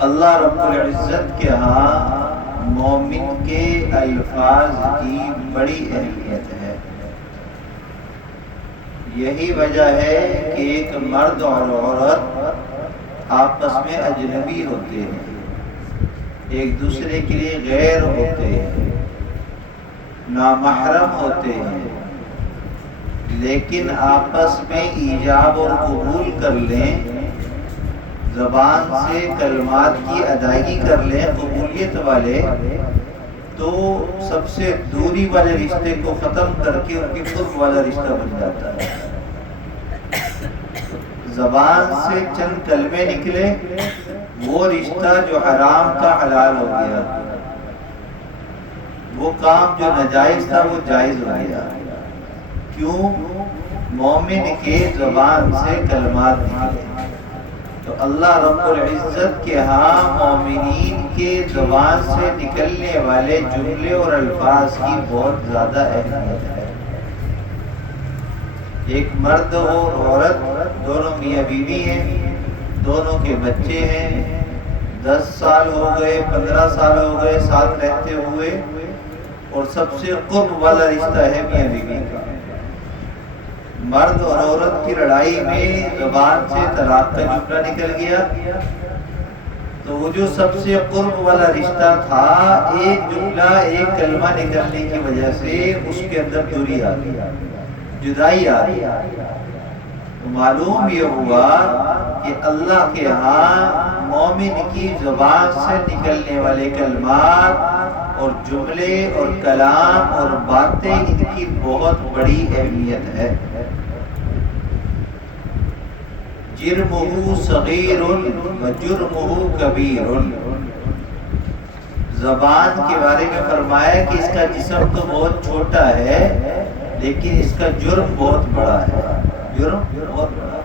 اللہ رب العزت کے ہاں مومن کے الفاظ کی بڑی اہمیت ہے۔ یہی وجہ ہے کہ ایک مرد اور عورت آپس میں اجنبی ہوتے ہیں، ایک دوسرے کے لیے غیر ہوتے ہیں، نامحرم ہوتے ہیں، لیکن آپس میں ایجاب اور قبول کر لیں، زبان سے کلمات کی ادائیگی کر لیں قبولیت والے، تو سب سے دوری والے رشتے کو ختم کر کے ان کے قرب والا رشتہ بن جاتا ہے۔ زبان سے چند کلمے نکلے، وہ رشتہ جو حرام تھا حلال ہو گیا، وہ کام جو ناجائز تھا وہ جائز ہو گیا۔ کیوں؟ مومن کے زبان سے کلمات نکلے۔ تو اللہ رب العزت کے ہاں مومنین کے زبان سے نکلنے والے جملے اور الفاظ کی بہت زیادہ اہمیت ہے۔ ایک مرد اور عورت دونوں میاں بیوی ہیں، دونوں کے بچے ہیں، 10 سال ہو گئے، 15 سال ہو گئے ساتھ رہتے ہوئے، اور سب سے قرب والا رشتہ ہے میاں بیوی کا۔ مرد اور عورت کی لڑائی میں زبان سے طلاق کا جملہ نکل گیا، تو وہ جو سب سے قرب والا رشتہ تھا، ایک جملہ ایک کلمہ نکلنے کی وجہ سے اس کے اندر دوری آ گئی، جدائی آ گئی۔ تو معلوم یہ ہوا کہ اللہ کے ہاں مومن کی زبان سے نکلنے والے کلمات اور جملے اور کلام اور باتیں، ان کی بہت بڑی اہمیت ہے۔ جرمہ صغیر و جرمہ کبیر، زبان کے بارے میں فرمایا کہ اس کا جسم تو بہت چھوٹا ہے لیکن اس کا جرم بہت بڑا ہے، جرم بہت بڑا۔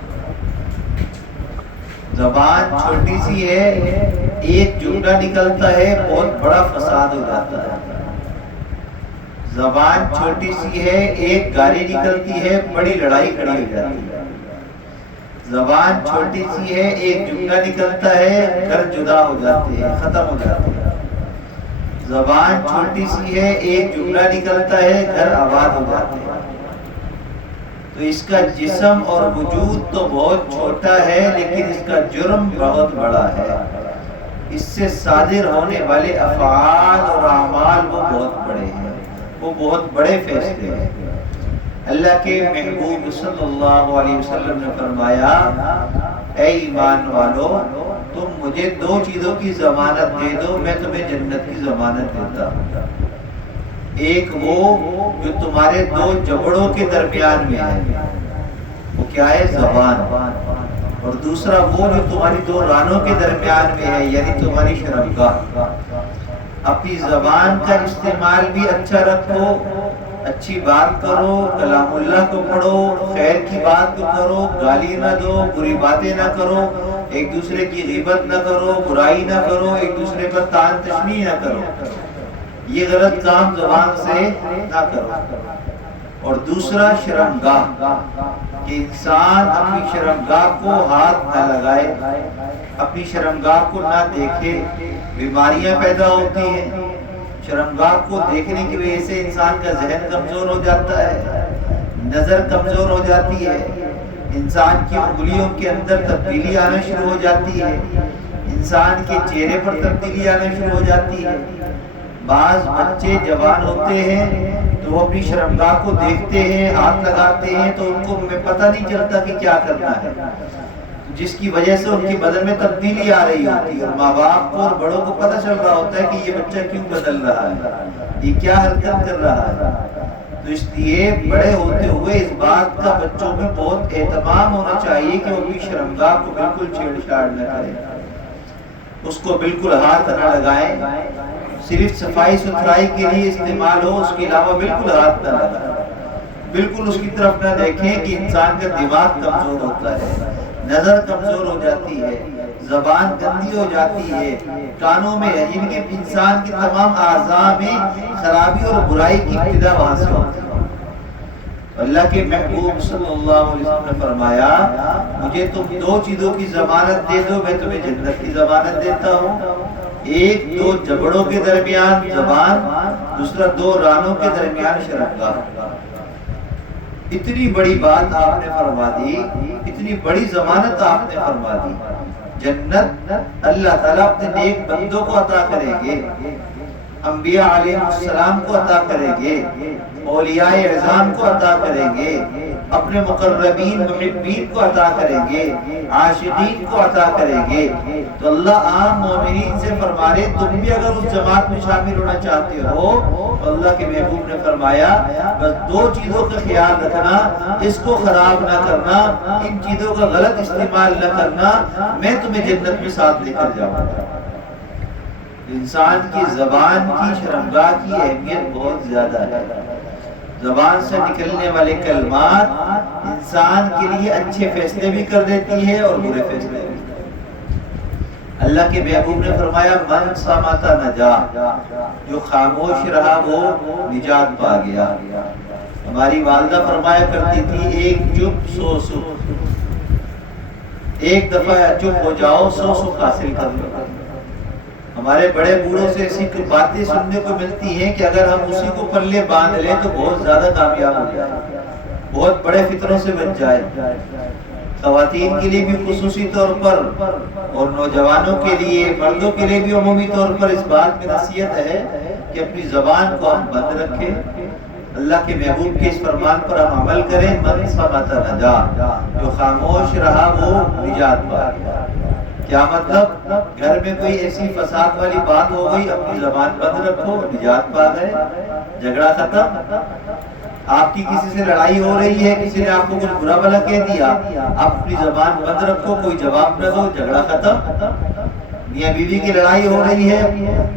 زبان چھوٹی سی ہے، ایک جملہ نکلتا ہے بہت بڑا فساد ہو جاتا ہے۔ زبان چھوٹی سی ہے، ایک گالی نکلتی ہے بڑی لڑائی کھڑی ہو جاتی ہے۔ زبان چھوٹی سی ہے، ایک جملہ نکلتا ہے گھر جدا ہو جاتے ہیں، ختم ہو جاتے ہیں۔ زبان چھوٹی سی ہے، ایک جملہ نکلتا ہے گھر آباد ہو جاتے ہیں۔ تو اس کا جسم اور وجود تو بہت چھوٹا ہے لیکن اس کا جرم بہت بڑا ہے۔ اس سے صادر ہونے والے افعال اور اعمال وہ بہت بڑے ہیں، وہ بہت بڑے فیصلے ہیں۔ اللہ کے محبوب صلی اللہ علیہ وسلم نے فرمایا، اے ایمان والو، تم مجھے 2 چیزوں کی ضمانت دے دو، میں تمہیں جنت کی ضمانت دیتا ہوں۔ ایک وہ جو تمہارے 2 جبڑوں کے درمیان میں ہے، وہ کیا ہے؟ زبان۔ اور دوسرا وہ جو تمہاری 2 رانوں کے درمیان میں ہے، یعنی تمہاری شرمگاہ۔ اپنی زبان کا استعمال بھی اچھا رکھو، اچھی بات کرو، کلام اللہ کو پڑھو، خیر کی بات کو کرو، گالی نہ دو، بری باتیں نہ کرو، ایک دوسرے کی غیبت نہ کرو، برائی نہ کرو، ایک دوسرے پر طعن تشنیع نہ کرو، یہ غلط کام زبان سے نہ کرو۔ اور دوسرا شرمگاہ، کہ انسان اپنی شرمگاہ کو ہاتھ نہ لگائے، اپنی شرمگاہ کو نہ دیکھے، بیماریاں پیدا ہوتی ہیں۔ شرمگاہ کو دیکھنے کی وجہ سے انسان کا ذہن کمزور ہو جاتا ہے، نظر کمزور ہو جاتی ہے، انسان کی انگلیوں کے اندر تبدیلی آنا شروع ہو جاتی ہے، انسان کے چہرے پر تبدیلی آنا شروع ہو جاتی ہے۔ بعض بچے جوان ہوتے ہیں تو وہ اپنی شرمگاہ کو دیکھتے ہیں، ہاتھ لگاتے ہیں تو ان کو پتہ نہیں چلتا کہ کیا کرنا ہے، جس کی وجہ سے ان کے بدن میں تبدیلی آ رہی ہوتی ہے، اور ماں باپ کو اور بڑوں کو پتہ چل رہا ہوتا ہے کہ یہ بچہ کیوں بدل رہا ہے، یہ کیا حرکت کر رہا ہے۔ تو اس لیے بڑے ہوتے ہوئے اس بات کا بچوں میں بہت اہتمام ہونا چاہیے کہ وہ اپنی شرمگاہ کو بالکل چھیڑ چھاڑ نہ کریں، اس کو بالکل ہاتھ نہ لگائیں، صرف صفائی ستھرائی کے لیے استعمال ہو، اس کے علاوہ بالکل ہاتھ نہ لگائیں، بالکل اس کی طرف نہ دیکھیں کہ انسان کا دماغ کمزور ہوتا ہے، نظر کمزور ہو جاتی ہے، زبان گندی ہو جاتی ہے، کانوں میں ان کے انسان کے تمام اعضاء میں خرابی اور برائی کی ابتدا وہاں سے ہوتی ہے۔ اللہ کے محبوب صلی اللہ علیہ وسلم نے فرمایا مجھے تم دو چیزوں کی ضمانت دے دو میں تمہیں جنت کی ضمانت دیتا ہوں، ایک دو جبڑوں کے درمیان زبان، دوسرا دو رانوں کے درمیان شرمگاہ۔ اتنی بڑی بات آپ نے فرما دی، اتنی بڑی ضمانت آپ نے فرما دی۔ جنت اللہ تعالیٰ اپنے نیک بندوں کو عطا کریں گے، انبیاء علیہ السلام کو عطا کریں گے، اولیاء اعظام کو عطا کریں گے، اپنے مقربین محبین کو عطا کریں گے، عاشقین کو عطا کریں گے۔ تو اللہ عام مومنین سے فرما رہے تم بھی اگر اس جماعت میں شامل ہونا چاہتے ہو تو اللہ کے محبوب نے فرمایا بس دو چیزوں کا خیال رکھنا، اس کو خراب نہ کرنا، ان چیزوں کا غلط استعمال نہ کرنا، میں تمہیں جنت میں ساتھ لے کر جاؤں گا۔ انسان کی زبان کی شرمگاہ کی اہمیت بہت زیادہ ہے۔ زبان سے نکلنے والے کلمات انسان کے لیے اچھے فیصلے بھی کر دیتی ہے اور برے فیصلے بھی۔ اللہ کے محبوب نے فرمایا من صمت نجا، جو خاموش رہا وہ نجات پا گیا۔ ہماری والدہ فرمایا کرتی تھی ایک چپ سو سکھ، ایک دفعہ چپ ہو جاؤ سو سکھ حاصل کر لو۔ ہمارے بڑے بوڑھوں سے ایسی باتیں سننے کو ملتی ہیں کہ اگر ہم اسی کو پلے باندھ لیں تو بہت زیادہ کامیاب ہو جائے، بہت بڑے فطروں سے بچ جائے۔ خواتین کے لیے بھی خصوصی طور پر اور نوجوانوں کے لیے، مردوں کے لیے بھی عمومی طور پر اس بات میں نصیحت ہے کہ اپنی زبان کو ہم بند رکھیں، اللہ کے محبوب کے اس فرمان پر ہم عمل کریں۔ من صمت نجا، جو خاموش رہا وہ نجات پا گیا۔ کیا مطلب؟ گھر میں کوئی ایسی فساد والی بات ہو گئی، اپنی زبان بند رکھو، نجات پا گئے، جھگڑا ختم۔ آپ کی کسی سے لڑائی ہو رہی ہے، کسی نے آپ کو کچھ برا بھلا کہہ دیا، آپ اپنی زبان بند رکھو، کوئی جواب نہ دو، جھگڑا ختم۔ میاں بیوی کی لڑائی ہو رہی ہے،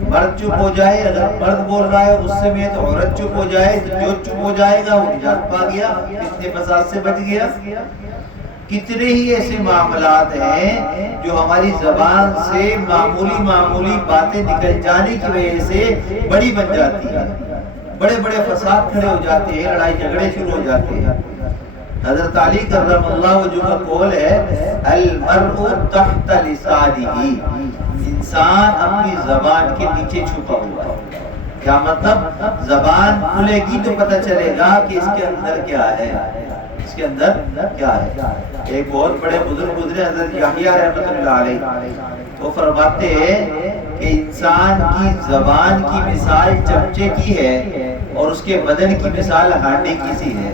مرد چپ ہو جائے، اگر مرد بول رہا ہے غصے میں تو عورت چپ ہو جائے، جو چپ ہو جائے گا وہ نجات پا گیا، اتنے فساد سے بچ گیا۔ کتنے ہی ایسے معاملات ہیں جو ہماری زبان سے معمولی باتیں نکل جانے کی وجہ سے بڑی بن جاتی ہیں، بڑے بڑے فساد کھڑے ہو جاتے ہیں، لڑائی جھگڑے شروع ہو جاتے ہیں۔ حضرت علی کرم اللہ وجہہ کا قول ہے المرء تحت لسانہ، انسان اپنی زبان کے نیچے چھپا ہوا ہے۔ کیا مطلب؟ زبان کھلے گی تو پتہ چلے گا کہ اس کے اندر کیا ہے، اس کے اندر کیا ہے۔ ایک بہت بڑے بزرگ گزرے حضرت یحییٰ رحمۃ اللہ علیہ، وہ فرماتے ہیں کہ انسان کی زبان کی مثال چمچے کی ہے اور اس کے بدن کی مثال ہانڈی کی سی ہے۔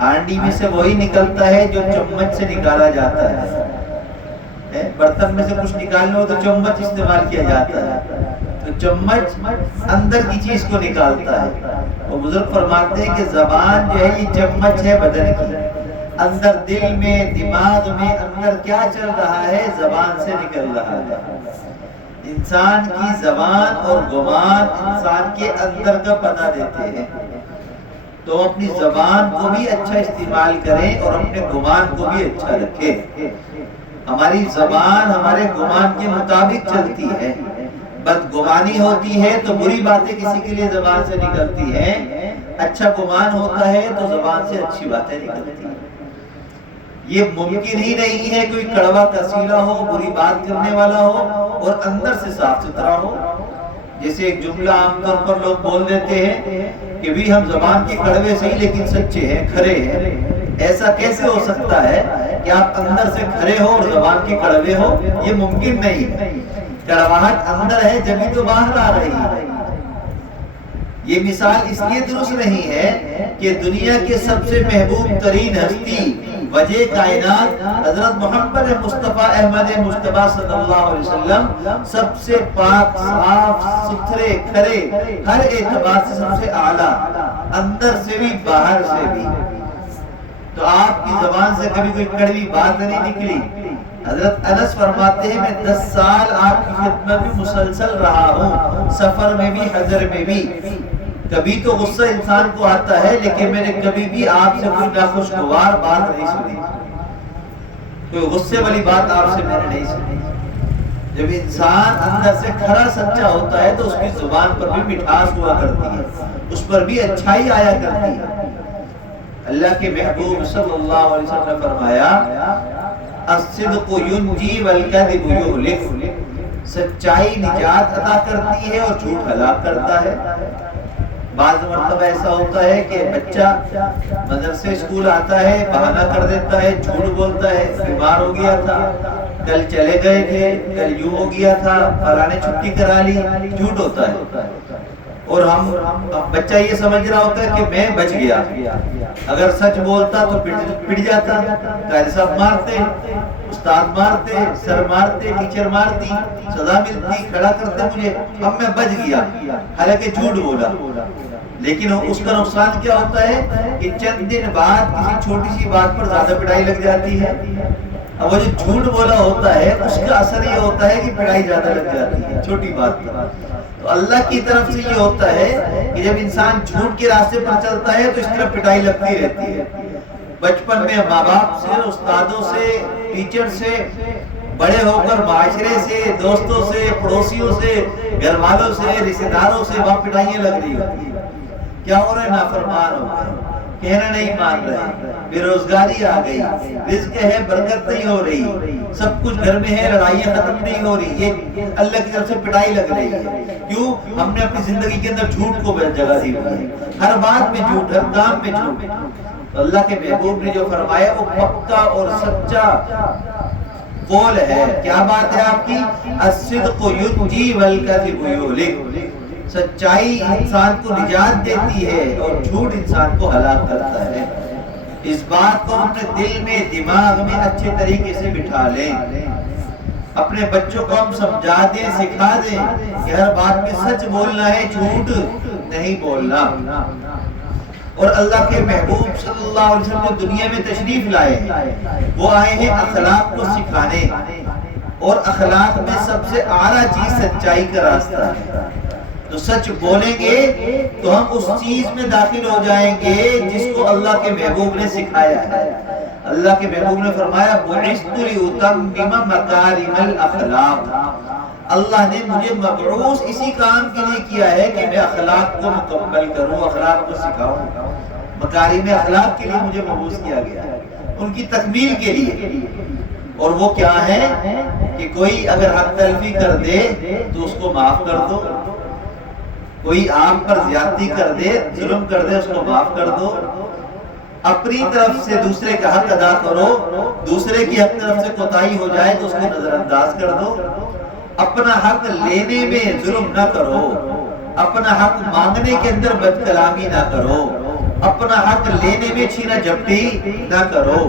ہانڈی میں سے وہی نکلتا ہے جو چمچ سے نکالا جاتا ہے، برتن میں سے کچھ نکالنا ہو تو چمچ استعمال کیا جاتا ہے، تو چمچ اندر کی چیز کو نکالتا ہے۔ وہ بزرگ فرماتے ہیں کہ زبان جو ہے یہ چمچ ہے بدن کی، اندر دل میں، دماغ میں اندر کیا چل رہا ہے زبان سے نکل رہا ہے۔ انسان کی زبان اور گمان انسان کے اندر کا پتہ دیتے ہیں، تو اپنی زبان کو بھی اچھا استعمال کریں اور اپنے گمان کو بھی اچھا رکھیں۔ ہماری زبان ہمارے گمان کے مطابق چلتی ہے، بدگمانی ہوتی ہے تو بری باتیں کسی کے لیے زبان سے نکلتی ہیں، اچھا گمان ہوتا ہے تو زبان سے اچھی باتیں نکلتی ہیں۔ یہ ممکن ہی نہیں ہے کوئی کڑوا کسیلا ہو، بری بات کرنے والا ہو اور اندر سے صاف ستھرا ہو۔ جیسے ایک جملہ عام طور پر لوگ بول دیتے ہیں کہ بھی ہم زبان کے کڑوے سے ہی لیکن سچے ہیں، کھرے ہیں۔ ایسا کیسے ہو سکتا ہے کہ آپ اندر سے کھرے ہو اور زبان کے کڑوے ہو؟ یہ ممکن نہیں ہے۔ کڑواہٹ اندر ہے جبھی تو باہر آ رہی ہے۔ یہ مثال اس لیے درست نہیں ہے کہ دنیا کے سب سے محبوب ترین ہستی وجہ کائنات حضرت محمد مصطفیٰ احمد مصطفیٰ صلی اللہ علیہ وسلم سب سے پاک، صاف ستھرے، کھرے، ہر اعتبار سے سب سے اعلیٰ، اندر سے بھی باہر سے بھی، تو آپ کی زبان سے کبھی کوئی کڑوی بات نہیں نکلی۔ حضرت انس فرماتے ہیں میں 10 سال آپ کی خدمت میں مسلسل رہا ہوں، سفر میں بھی حضر میں بھی، کبھی تو غصہ انسان کو آتا ہے لیکن میں نے کبھی بھی آپ سے کوئی ناخوشگوار بات نہیں سنی، کوئی غصے والی بات آپ سے میں نے نہیں سنی۔ جب انسان اندر سے کھرا سچا ہوتا ہے تو اس کی زبان پر بھی مٹھاس ہوا کرتی ہے، اس پر بھی اچھائی آیا کرتی ہے۔ اللہ کے محبوب صلی اللہ علیہ وسلم نے فرمایا الصدق ینجی والکذب یہلک، سچائی نجات عطا کرتی ہے اور جھوٹ ہلاک کرتا ہے۔ بعض مرتبہ ایسا ہوتا ہے کہ بچہ مدرسے اسکول آتا ہے، بہانہ کر دیتا ہے، جھوٹ بولتا ہے، بیمار ہو گیا تھا، کل چلے گئے تھے، کل یوں ہو گیا تھا، فلاں نے چھٹی کرا لی، جھوٹ ہوتا ہے۔ اور بچہ یہ سمجھ رہا ہوتا ہے کہ میں بچ گیا، اگر سچ بولتا تو پٹ جاتا، قائد صاحب مارتے، استاد مارتے، سر مارتے، ٹیچر مارتی، سزا ملتی، کھڑا کرتے مجھے، اب میں بچ گیا، حالانکہ جھوٹ بولا۔ لیکن اس کا نقصان کیا ہوتا ہے کہ چند دن بعد کسی چھوٹی سی بات پر زیادہ پٹائی لگ جاتی ہے۔ اب وہ جو جھوٹ بولا ہوتا ہے اس کا اثر یہ ہوتا ہے کہ پٹائی زیادہ لگ جاتی ہے چھوٹی بات پر۔ تو اللہ کی طرف سے یہ ہوتا ہے کہ جب انسان جھوٹ کے راستے پر چلتا ہے تو اس طرح پٹائی لگتی رہتی ہے۔ بچپن میں ماں باپ سے، استادوں سے، ٹیچر سے، بڑے ہو کر معاشرے سے، دوستوں سے، پڑوسیوں سے، گھر والوں سے، رشتہ داروں سے وہاں پٹائیاں لگ رہی ہوتی ہیں۔ کیا ہو رہا ہے؟ نافرمان ہو گئے، کہنا نہیں مان رہے، بے روزگاری آ گئی، رزق ہے برکت نہیں ہو رہی، سب کچھ گھر میں ہے، لڑائیاں ختم نہیں ہو رہی، یہ اللہ کی طرف سے پٹائی لگ رہی ہے۔ کیوں؟ ہم نے اپنی زندگی کے اندر جھوٹ کو جگہ دی ہوئی ہے، ہر بات میں جھوٹ، ہر کام میں جھوٹ۔ تو اللہ کے محبوب نے جو فرمایا وہ پکا اور سچا قول ہے۔ کیا بات ہے آپ کی؟ الصدق ینجی والکذب یہلک، سچائی انسان کو نجات دیتی ہے اور جھوٹ انسان کو ہلاک کرتا ہے۔ اس بات کو اپنے دل میں، دماغ میں اچھے طریقے سے بٹھا لیں، اپنے بچوں کو ہم سمجھا دیں، سکھا دیں کہ ہر بات میں سچ بولنا ہے، جھوٹ نہیں بولنا۔ اور اللہ کے محبوب صلی اللہ علیہ وسلم جو دنیا میں تشریف لائے ہیں وہ آئے ہیں اخلاق کو سکھانے، اور اخلاق میں سب سے اعلیٰ چیز سچائی کا راستہ ہے۔ تو سچ بولیں گے تو ہم اس چیز میں داخل ہو جائیں گے جس کو اللہ کے محبوب نے سکھایا ہے۔ اللہ کے محبوب نے فرمایا بعثت لأتمم مکارم الاخلاق، اللہ نے مجھے مبعوث اسی کام کے لیے کیا ہے کہ میں اخلاق کو مکمل کروں، اخلاق کو سکھاؤں۔ مکارم اخلاق کے لیے مجھے مبعوث کیا گیا ہے، ان کی تکمیل کے لیے۔ اور وہ کیا ہے کہ کوئی اگر حق تلفی کر دے تو اس کو معاف کر دو، کوئی آپ پر زیادتی کر دے، ظلم کر دے، اس کو معاف کر دو، اپنی طرف سے دوسرے کا حق ادا کرو، دوسرے کی حق طرف سے کوتاہی ہو جائے تو اس کو نظر انداز کر دو، اپنا حق لینے میں ظلم نہ کرو، اپنا حق مانگنے کے اندر بد کلامی نہ کرو، اپنا حق لینے میں چھینا جھپٹی نہ کرو،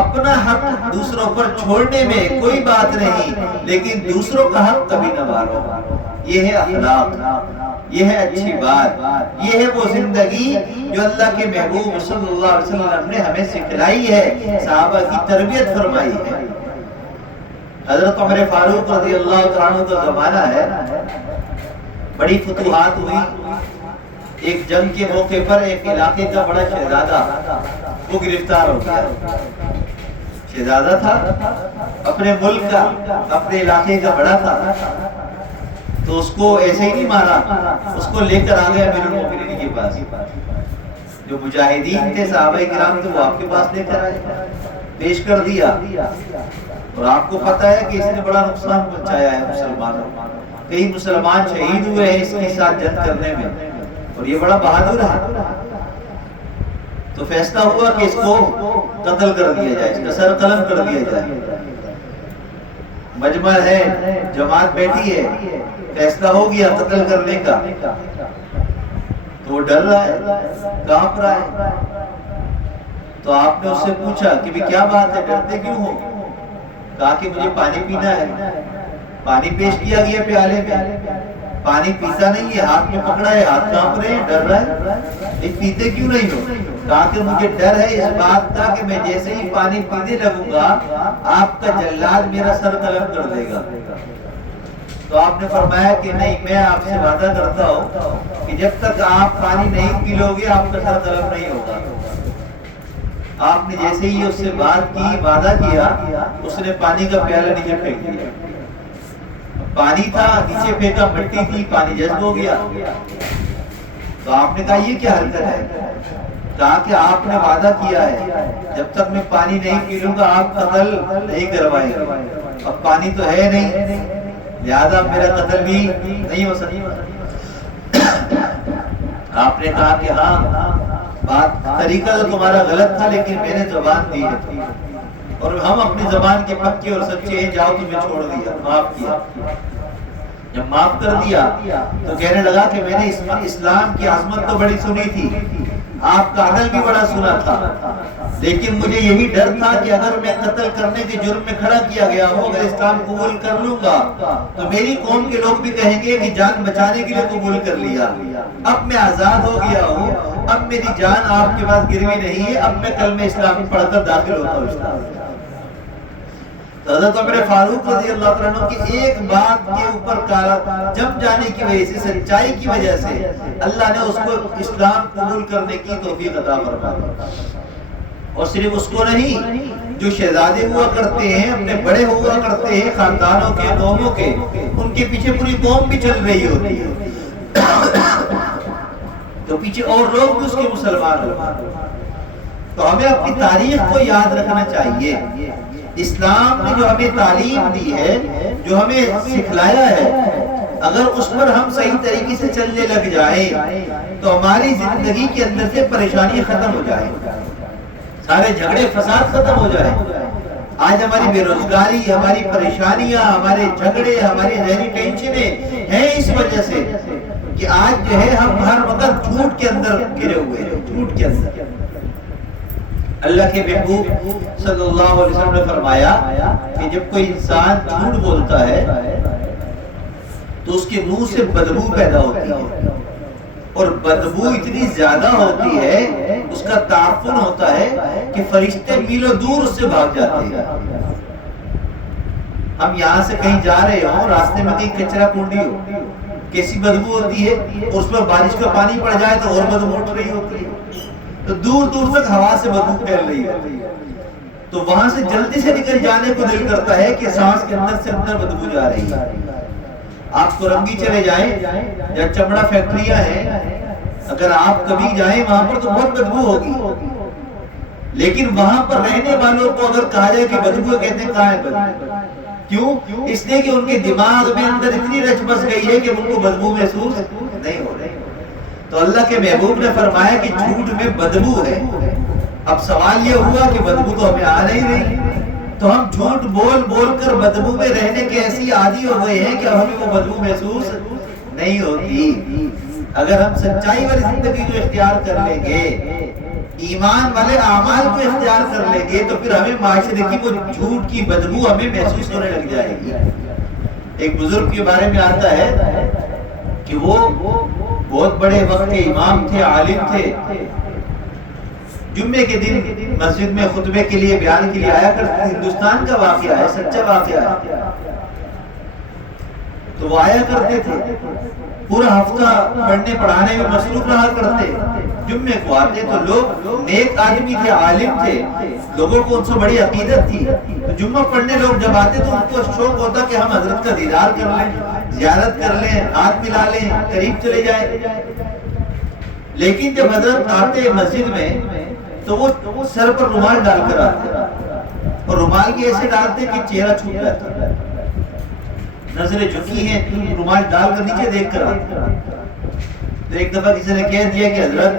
اپنا حق دوسروں پر چھوڑنے میں کوئی بات نہیں، لیکن دوسروں کا حق کبھی نہ مارو۔ یہ ہے اخلاق، یہ ہے اچھی بات، یہ ہے وہ زندگی جو اللہ کے محبوب صلی اللہ علیہ وسلم نے ہمیں سکھلائی ہے، صحابہ کی تربیت فرمائی ہے۔ حضرت عمر فاروق رضی اللہ تعالیٰ عنہ کا زمانہ ہے، بڑی فتوحات ہوئی۔ ایک جنگ کے موقع پر ایک علاقے کا بڑا شہزادہ وہ گرفتار ہو گیا۔ شہزادہ تھا، اپنے ملک کا، اپنے علاقے کا بڑا تھا، تو اس کو ایسے ہی نہیں مارا، اس کو لے کر آ گیا امیر المومنین کے پاس۔ جو مجاہدین تھے، صحابہ کرام تھے، وہ آپ کے پاس لے کر آئے، پیش کر دیا۔ اور آپ کو پتہ ہے کہ اس نے بڑا نقصان پہنچایا ہے مسلمانوں، کئی مسلمان شہید ہوئے ہیں اس کے ساتھ جنگ کرنے میں، اور یہ بڑا بہادر ہے۔ تو فیصلہ ہوا کہ اس کو قتل کر دیا جائے، اس کا سر قلم کر دیا جائے۔ مجمع ہے، جماعت بیٹھی ہے، فیصلہ ہو گیا قتل کرنے کا۔ تو وہ ڈر رہا ہے، کانپ رہا ہے۔ تو آپ نے اس سے پوچھا کہ بھی کیا بات ہے، ڈرتے کیوں ہو؟ کہا کہ مجھے پانی پینا ہے۔ پانی پیش کیا گیا پیالے میں، پانی پیتا نہیں ہے، ہاتھ میں پکڑا ہے، ہاتھ کانپ رہے ہیں، ڈر رہا ہے، یہ پیتے کیوں نہیں ہو؟ کہا کہ مجھے ڈر ہے اس بات کا کہ میں جیسے ہی پانی پینے لگوں گا آپ کا جلاد میرا سر قلم کر دے گا۔ تو آپ نے فرمایا کہ نہیں، میں آپ سے وعدہ کرتا ہوں کہ جب تک آپ پانی نہیں پی لو گے آپ کا سر قلم نہیں ہوگا۔ آپ نے جیسے ہی اس سے بات کی، وعدہ کیا، اس نے پانی کا پیالہ نیچے پھینک دیا۔ پانی تھا، نیچے پھینکا، مٹی تھی، پانی جذب ہو گیا۔ تو آپ نے کہا یہ کیا حرکت ہے؟ کہا کہ آپ نے وعدہ کیا ہے جب تک میں پانی نہیں پی لوں گا آپ قتل نہیں کروائیں گے، اب پانی تو ہے نہیں لہذا میرا قتل بھی نہیں ہو سکتا۔ آپ نے کہا کہ ہاں بات طریقہ تو تمہارا غلط تھا لیکن میں نے زبان دی ہے اور ہم اپنی زبان کے پکے اور سچے ہیں، جاؤ تمہیں چھوڑ دیا، معاف کیا۔ جب معاف کر دیا تو کہنے لگا کہ میں نے اسلام کی عظمت تو بڑی سنی تھی، آپ کا عدل بھی بڑا سنا تھا، لیکن مجھے یہی ڈر تھا کہ اگر میں قتل کرنے کے جرم میں کھڑا کیا گیا ہوں، اگر اسلام قبول کر لوں گا تو میری قوم کے لوگ بھی کہیں گے کہ جان بچانے کے لیے قبول کر لیا، اب میں آزاد ہو گیا ہوں، اب میری جان آپ کے پاس گروی نہیں ہے، اب میں کلمہ اسلام پڑھ کر داخل ہوتا ہوں اسلام۔ حضرت عمر فاروق رضی اللہ تعالیٰ عنہ کی ایک بات کے اوپر کالا جم جانے کی وجہ سے، سچائی کی وجہ سے اللہ نے اس کو اسلام قبول کرنے کی توفیق عطا فرمائی۔ اور صرف اس کو نہیں، جو شہزادے ہوا کرتے ہیں، اپنے بڑے ہوا کرتے ہیں خاندانوں کے، قوموں کے، ان کے پیچھے پوری قوم بھی چل رہی ہوتی ہے تو پیچھے اور لوگ بھی اس کے مسلمان ہو۔ تو ہمیں اپنی تاریخ کو یاد رکھنا چاہیے۔ اسلام نے جو ہمیں تعلیم دی ہے، جو ہمیں سکھلایا ہے، اگر اس پر ہم صحیح طریقے سے چلنے لگ جائیں تو ہماری زندگی کے اندر سے پریشانی ختم ہو جائے، سارے جھگڑے فساد ختم ہو جائے۔ آج ہماری بے روزگاری، ہماری پریشانیاں، ہمارے جھگڑے، ہماری ذہنی ٹینشنیں ہیں اس وجہ سے کہ آج جو ہے ہم ہر وقت جھوٹ کے اندر گرے ہوئے ہیں، جھوٹ کے اندر۔ اللہ کے محبوب صلی اللہ علیہ وسلم نے فرمایا کہ جب کوئی انسان جھوٹ بولتا ہے تو اس کے منہ سے بدبو پیدا ہوتی ہے، اور بدبو اتنی زیادہ ہوتی ہے، اس کا تعفن ہوتا ہے کہ فرشتے میلوں دور اس سے بھاگ جاتے ہیں۔ ہم یہاں سے کہیں جا رہے ہوں، راستے میں کہیں کچرا کنڈی ہو، کیسی بدبو ہوتی ہے، اور اس پر بارش کا پانی پڑ جائے تو اور بدبو اٹھ رہی ہوتی ہے، تو دور دور تک ہوا سے بدبو پھیل رہی ہے، تو وہاں سے جلدی سے نکل جانے کو دل کرتا ہے کہ سانس کے اندر سے اندر بدبو جا رہی ہے۔ آپ کو رنگی چلے جائیں یا چمڑا فیکٹریاں ہیں، اگر آپ کبھی جائیں وہاں پر تو بہت بدبو ہوگی، لیکن وہاں پر رہنے والوں کو اگر کہا جائے کہ بدبو، کہتے ہیں کہاں ہے بدبو؟ کیوں؟ اس لیے کہ ان کے دماغ میں اندر اتنی رچ بس گئی ہے کہ ان کو بدبو محسوس نہیں ہو رہی۔ تو اللہ کے محبوب نے فرمایا کہ جھوٹ میں بدبو ہے۔ اب سوال یہ ہوا کہ بدبو تو ہمیں آ نہیں رہی، تو ہم جھوٹ بول بول کر بدبو میں رہنے کے ایسی عادی ہو گئے ہیں کہ ہمیں وہ بدبو محسوس نہیں ہوتی۔ اگر ہم سچائی والی زندگی کو اختیار کر لیں گے، ایمان والے اعمال کو اختیار کر لیں گے، تو پھر ہمیں معاشرے کی وہ جھوٹ کی بدبو ہمیں محسوس ہونے لگ جائے گی۔ ایک بزرگ کے بارے میں آتا ہے کہ وہ بہت بڑے وقت کے امام تھے، عالم تھے، جمعے کے دن مسجد میں خطبے کے لیے، بیان کے لیے آیا کرتے، ہندوستان کا واقعہ ہے، سچا واقعہ ہے، تو وہ آیا کرتے تھے، پورا ہفتہ پڑھنے پڑھانے میں مصروف رہا کرتے، جمعے کو آتے تو لوگ نیک آدمی تھے، عالم تھے، لوگوں کو ان سے بڑی عقیدت تھی، تو جمعہ پڑھنے لوگ جب آتے تو ان کو شوق ہوتا کہ ہم حضرت کا دیدار کر لیں، زیارت کر لیں، ہاتھ ملا لیں، قریب چلے جائیں۔ لیکن جب حضرت آتے مسجد میں تو وہ سر پر رومال ڈال کر آتے، اور رومال کی ایسے ڈالتے کہ چہرہ چھپ جاتا، نظریں جھکی ہیں، رومال ڈال کر نیچے دیکھ کر آتے۔ تو ایک دفعہ کسی نے کہہ دیا کہ حضرت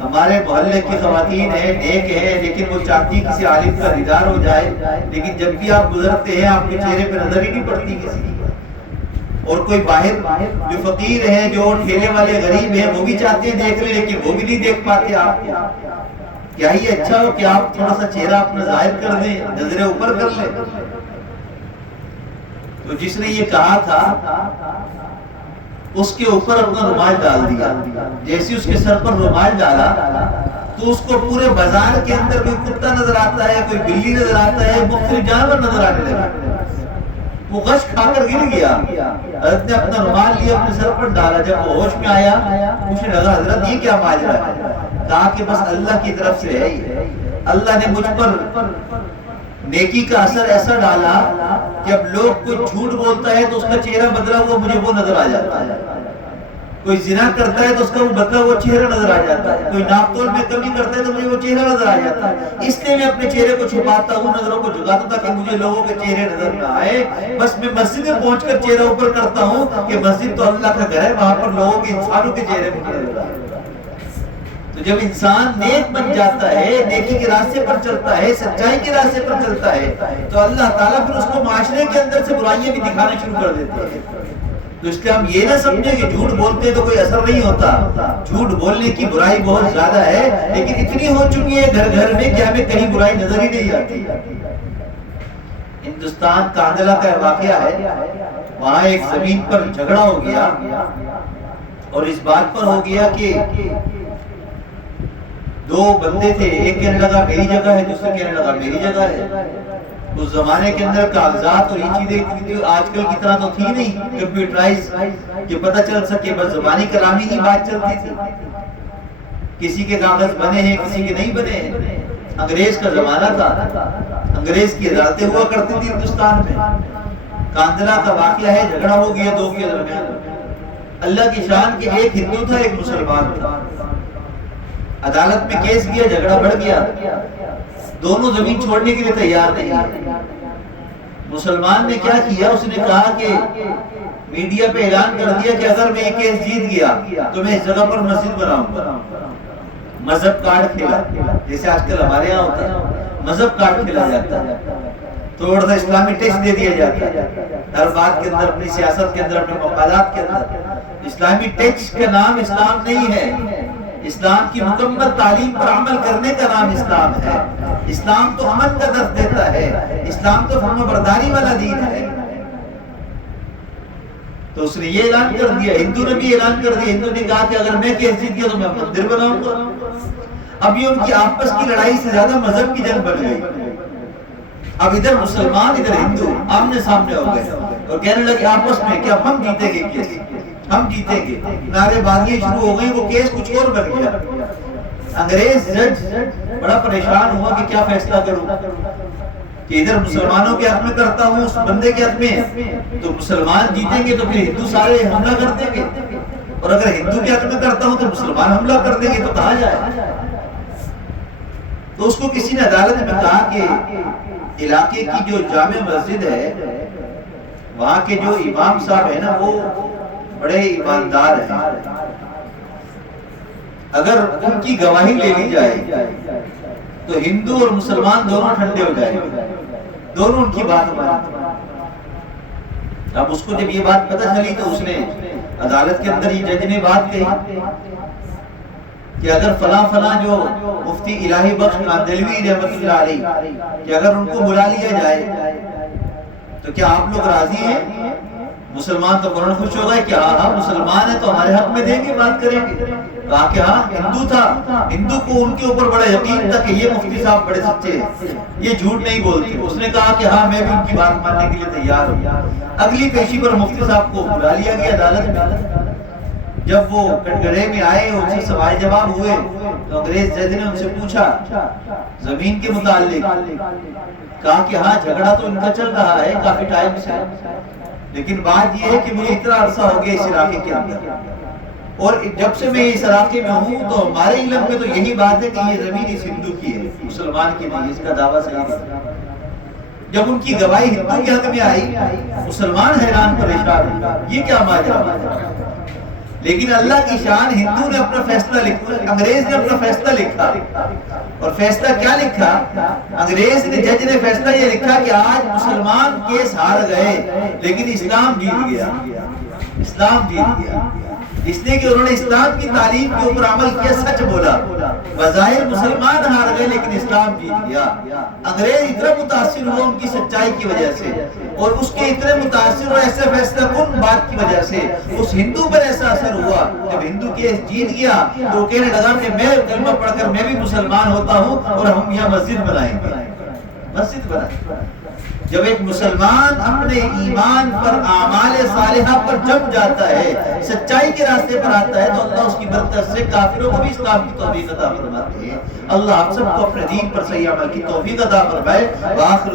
ہمارے محلے کی خواتین ہیں، نیک ہیں، لیکن وہ چاہتی کسی عالم کا دیدار ہو جائے، لیکن جب بھی آپ گزرتے ہیں آپ کے چہرے پہ نظر ہی نہیں پڑتی کسی کی، اور کوئی باہر جو فقیر ہیں، جو ٹھیلے والے غریب ہیں، وہ بھی چاہتے ہیں دیکھ لیں، لیکن وہ بھی نہیں دیکھ پاتے آپ کو۔ کیا ہی اچھا ہو کہ آپ تھوڑا سا چہرہ اپنا ظاہر کر دیں، نظریں اوپر کر لیں۔ تو جس نے یہ کہا تھا اس کے اوپر اپنا رومال ڈال دیا، جیسے اس کے سر پر رومال ڈالا تو اس کو پورے بازار کے اندر کوئی کتا نظر آتا ہے، کوئی بلی نظر آتا ہے، مختلف جانور نظر آنے لگے۔ وہ غش کھا کر گر گیا، حضرت نے اپنا رومال لیا، اپنے سر پر ڈالا، جب وہ ہوش میں آیا پوچھنے لگا حضرت یہ کیا ماجرا ہے؟ کہا کہ بس اللہ کی طرف سے ہے، اللہ نے مجھ پر نیکی کا اثر ایسا ڈالا کہ اب لوگ کوئی جھوٹ بولتا ہے تو اس کا چہرہ بدلا ہوا مجھے وہ نظر آ جاتا ہے۔ کوئی زنا کرتا ہے تو اس کا وہ بدلہ وہ چہرہ نظر آ جاتا ہے، کوئی ناپ تول میں کمی کرتا ہے تو مجھے وہ چہرہ نظر آ جاتا ہے، اس لیے میں اپنے چہرے کو چھپاتا ہوں، نظروں کو جھکاتا ہوں تاکہ مجھے لوگوں کے چہرے نظر نہ آئے، بس میں مسجد میں پہنچ کر چہرہ اوپر کرتا ہوں کہ مسجد تو اللہ کا گھر ہے، وہاں پر لوگوں کے انسانوں کے چہرے مجھے نظر آئے۔ تو جب انسان نیک بن جاتا ہے، نیکی کے راستے پر چلتا ہے، سچائی کے راستے پر چلتا ہے، تو اللہ تعالیٰ پھر اس کو معاشرے کے اندر سے برائیاں بھی دکھانا شروع کر دیتے ہیں۔ تو اس لیے ہم یہ نہ سمجھیں کہ جھوٹ بولتے تو کوئی اثر نہیں ہوتا، جھوٹ بولنے کی برائی بہت زیادہ ہے، لیکن اتنی ہو چکی ہے گھر گھر میں کہ ہمیں کہیں برائی نظر ہی نہیں آتی۔ ہندوستان کاندھلا کا واقعہ ہے، وہاں ایک زمین پر جھگڑا ہو گیا اور اس بات پر ہو گیا کہ دو بندے تھے، ایک کہنے لگا میری جگہ ہے، دوسرے کہنے لگا میری جگہ ہے۔ اس زمانے کے اندر کاغذات اور یہ چیزیں اتنی آج کل کی طرح تو تھی نہیں کمپیوٹرائز کہ پتہ چل سکے، بس زبانی کلامی ہی بات چلتی تھی، کسی کے کاغذ بنے ہیں کسی کے نہیں بنے ہیں۔ انگریز کا زمانہ تھا، انگریز کی عدالتیں ہوا کرتی تھی ہندوستان میں۔ کاندھلا کا واقعہ ہے، جھگڑا ہو گیا دو کے درمیان، اللہ کی شان کہ ایک ہندو تھا ایک مسلمان تھا، عدالت میں کیس کیا، جھگڑا بڑھ گیا، دونوں زمین چھوڑنے کے لیے تیار نہیں۔ مسلمان نے کیا کیا، اس نے کہا کہ میڈیا پہ اعلان کر دیا کہ اگر میں یہ کیس جیت گیا تو میں اس جگہ پر مسجد بناؤں گا۔ مذہب کارڈ کھیلا، جیسے آج کل ہمارے یہاں ہوتا ہے مذہب کارڈ کھیلا جاتا ہے، تھوڑا سا اسلامی ٹیکس دے دیا جاتا ہے ہر بات کے اندر، اپنی سیاست کے اندر، اپنے مقالات کے اندر۔ اسلامی ٹیکس کا نام اسلام نہیں ہے، اسلام کی مکمل تعلیم پر عمل کرنے کا نام اسلام ہے۔ اسلام تو امن کا درس دیتا ہے، اسلام تو فرما برداری والا دین ہے۔ تو اس نے یہ اعلان کر دیا، ہندو نے بھی اعلان کر دیا، ہندو نے کہا کہ اگر میں کیس جیت گیا تو میں مندر بناؤں گا۔ اب یہ ان کی آپس کی لڑائی سے زیادہ مذہب کی جنگ بن گئی۔ اب ادھر مسلمان ادھر ہندو آمنے سامنے ہو گئے اور کہنے لگے آپس میں کہ اب ہم جیتیں گے کیس، ہم جیتیں گے، نعرے بازیاں شروع ہو گئی، وہ کیس کچھ اور بن گیا۔ انگریز جج بڑا پریشان ہوا کہ کیا فیصلہ کروں، کہ ادھر مسلمانوں کے حق میں کرتا ہوں اس بندے کے حق میں تو مسلمان جیتیں گے تو پھر ہندو سارے حملہ کر دیں گے، اور اگر ہندو کے حق میں کرتا ہوں تو مسلمان حملہ کر دیں گے، تو کہاں جائے۔ تو اس کو کسی نے عدالت میں کہا کہ علاقے کی جو جامع مسجد ہے وہاں کے جو امام صاحب ہیں نا وہ بڑے ایماندار ہیں، اگر ان کی گواہی لے لی جائے تو ہندو اور مسلمان دونوں ٹھنڈے ہو جائیں گے، دونوں ان کی بات مانیں۔ اب اس کو جب یہ بات پتہ چلی تو اس نے عدالت کے اندر یہ جج نے بات کہی کہ اگر فلاں فلاں جو مفتی الہی بخش کاندھلوی رحمۃ اللہ علیہ کہ اگر ان کو بلا لیا جائے تو کیا آپ لوگ راضی ہیں؟ مسلمان تو فوراً خوش ہو گئے کہ ہاں مسلمان ہے تو ہمارے حق میں دیں گے، بات کریں گے۔ کہا کہ ہاں ہندو تھا، ہندو کو ان کے اوپر بڑا یقین تھا کہ یہ مفتی صاحب بڑے سچے ہیں، یہ جھوٹ نہیں بولتے۔ اس نے کہا کہ ہاں میں بھی ان کی بات ماننے کے لیے تیار ہوں۔ اگلی پیشی پر مفتی صاحب کو بلا لیا گیا عدالت میں۔ جب وہ کٹگڑے میں آئے ان سے سوال جواب ہوئے تو انگریز جج نے ان سے پوچھا زمین کے متعلق، کہا کہ ہاں جھگڑا تو ان کا چل رہا ہے کافی ٹائم سے، لیکن بات یہ ہے کہ مجھے اتنا عرصہ ہو گیا اس علاقے کے اندر، اور جب سے میں اس علاقے میں ہوں تو ہمارے علم میں تو یہی بات ہے کہ یہ زمین اس ہندو کی ہے، مسلمان کی نہیں، اس کا دعویٰ صحیح نہیں۔ جب ان کی گواہی ہندو کے حق میں آئی مسلمان حیران پریشان ہوئے، یہ کیا ماجرا ہے؟ لیکن اللہ کی شان، ہندو نے اپنا فیصلہ لکھا، انگریز نے اپنا فیصلہ لکھا، اور فیصلہ کیا لکھا؟ انگریز نے جج نے فیصلہ یہ لکھا کہ آج مسلمان کیس ہار گئے لیکن اسلام جیت گیا، اسلام جیت گیا، اس لیے کہ انہوں نے اسلام کی تعلیم کے اوپر عمل کیا، سچ بولا۔ بظاہر مسلمان ہار گئے لیکن اسلام جیت گیا۔ انگریز اتنا متاثر ہوا ان کی سچائی کی وجہ سے، اور اس کے اتنے متاثر اور ایسے فیصلہ کن بات کی وجہ سے اس ہندو پر ایسا اثر ہوا، جب ہندو کیس جیت گیا تو کہنے لگا کہ میں کلمہ پڑھ کر میں بھی مسلمان ہوتا ہوں اور ہم یہاں مسجد بنائیں گے، مسجد بنائیں گے۔ جب ایک مسلمان اپنے ایمان پر، اعمال صالحہ پر جم جاتا ہے، سچائی کے راستے پر آتا ہے، تو اللہ اس کی برکت سے کافروں کو بھی اسلام کی توفیق عطا فرماتے ہیں۔ اللہ ہم سب کو اپنے دین پر صحیح عمل کی توفیق عطا فرمائے۔ وآخر